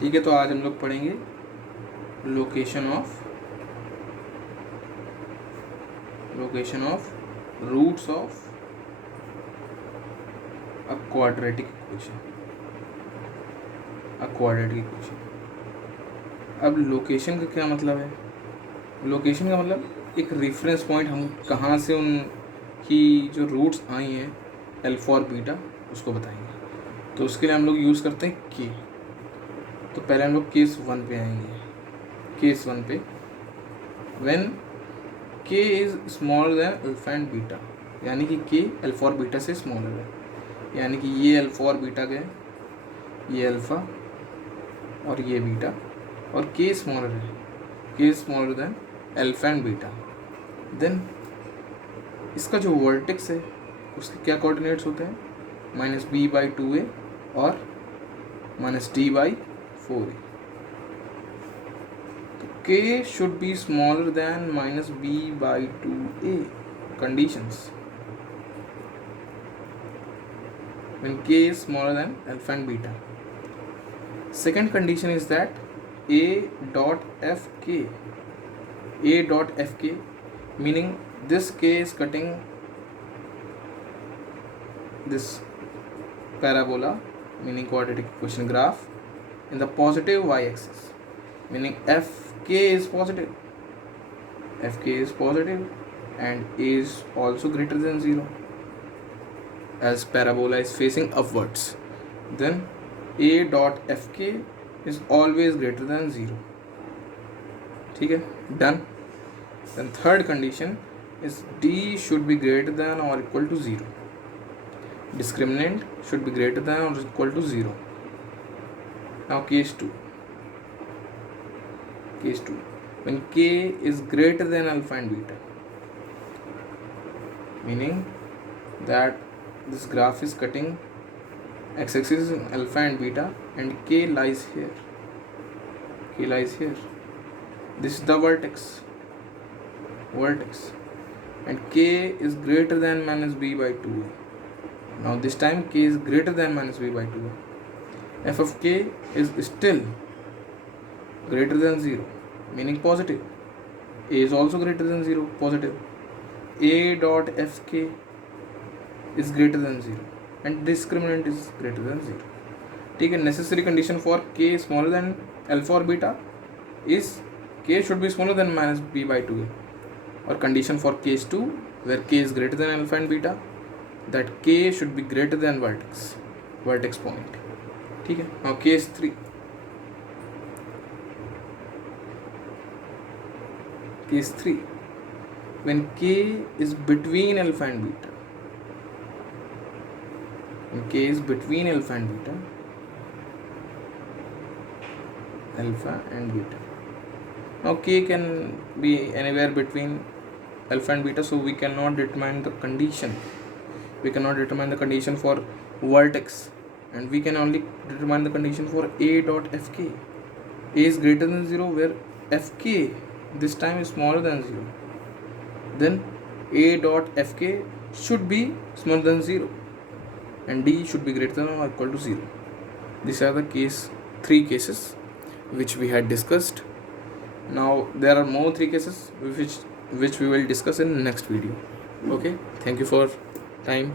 ठीक है, तो आज हम लोग पढ़ेंगे location of roots of a quadratic equation. अब लोकेशन का क्या मतलब है? लोकेशन का मतलब एक रेफरेंस पॉइंट, हम कहाँ से उन की जो रूट्स आई हैं अल्फा और बीटा उसको बताएंगे। तो उसके लिए हम लोग यूज़ करते हैं के। तो पहले हम लोग केस 1 पे आएंगे। केस 1 पे व्हेन के is smaller than alpha and beta, यानी कि के अल्फा और बीटा से स्मॉलर है, यानी कि ये अल्फा और बीटा गए, ये अल्फा और ये बीटा, और के स्मॉलर है, K smaller than alpha and beta. Then इसका जो वर्टेक्स है उसके क्या कोऑर्डिनेट्स होते हैं? -b/2a और -d/4a। तो k should be smaller than -b/2a conditions when k is smaller than alpha and beta. Second condition is that a dot fk, meaning this k is cutting this parabola, meaning quadratic equation graph, in the positive y-axis, meaning fk is positive, and is also greater than 0 as parabola is facing upwards. Then a dot fk is always greater than 0. ठीक है, done. Then third condition is d should be greater than or equal to 0. Discriminant should be greater than or equal to 0. Now case 2, when k is greater than alpha and beta, meaning that this graph is cutting x-axis in alpha and beta and k lies here. This is the vertex, and k is greater than -b/2a. Now this time k is greater than -b/2a. f of k is still greater than 0, meaning positive. A is also greater than 0, positive. A dot fk is greater than 0 and discriminant is greater than 0. ठीक है, necessary condition for k smaller than alpha or beta is k should be smaller than -b/2a, or condition for case 2 where k is greater than alpha and beta, that k should be greater than vertex point. ठीक है, now case 3. Case 3, when k is between alpha and beta. When k is between alpha and beta. Now k can be anywhere between alpha and beta, so we cannot determine the condition. We cannot determine the condition for vertex, and we can only determine the condition for a dot fk. A is greater than 0 where fk this time is smaller than 0. Then a dot fk should be smaller than 0 and d should be greater than or equal to 0. These are the three cases which we had discussed. Now there are more 3 cases which we will discuss in next video. Okay, thank you for time.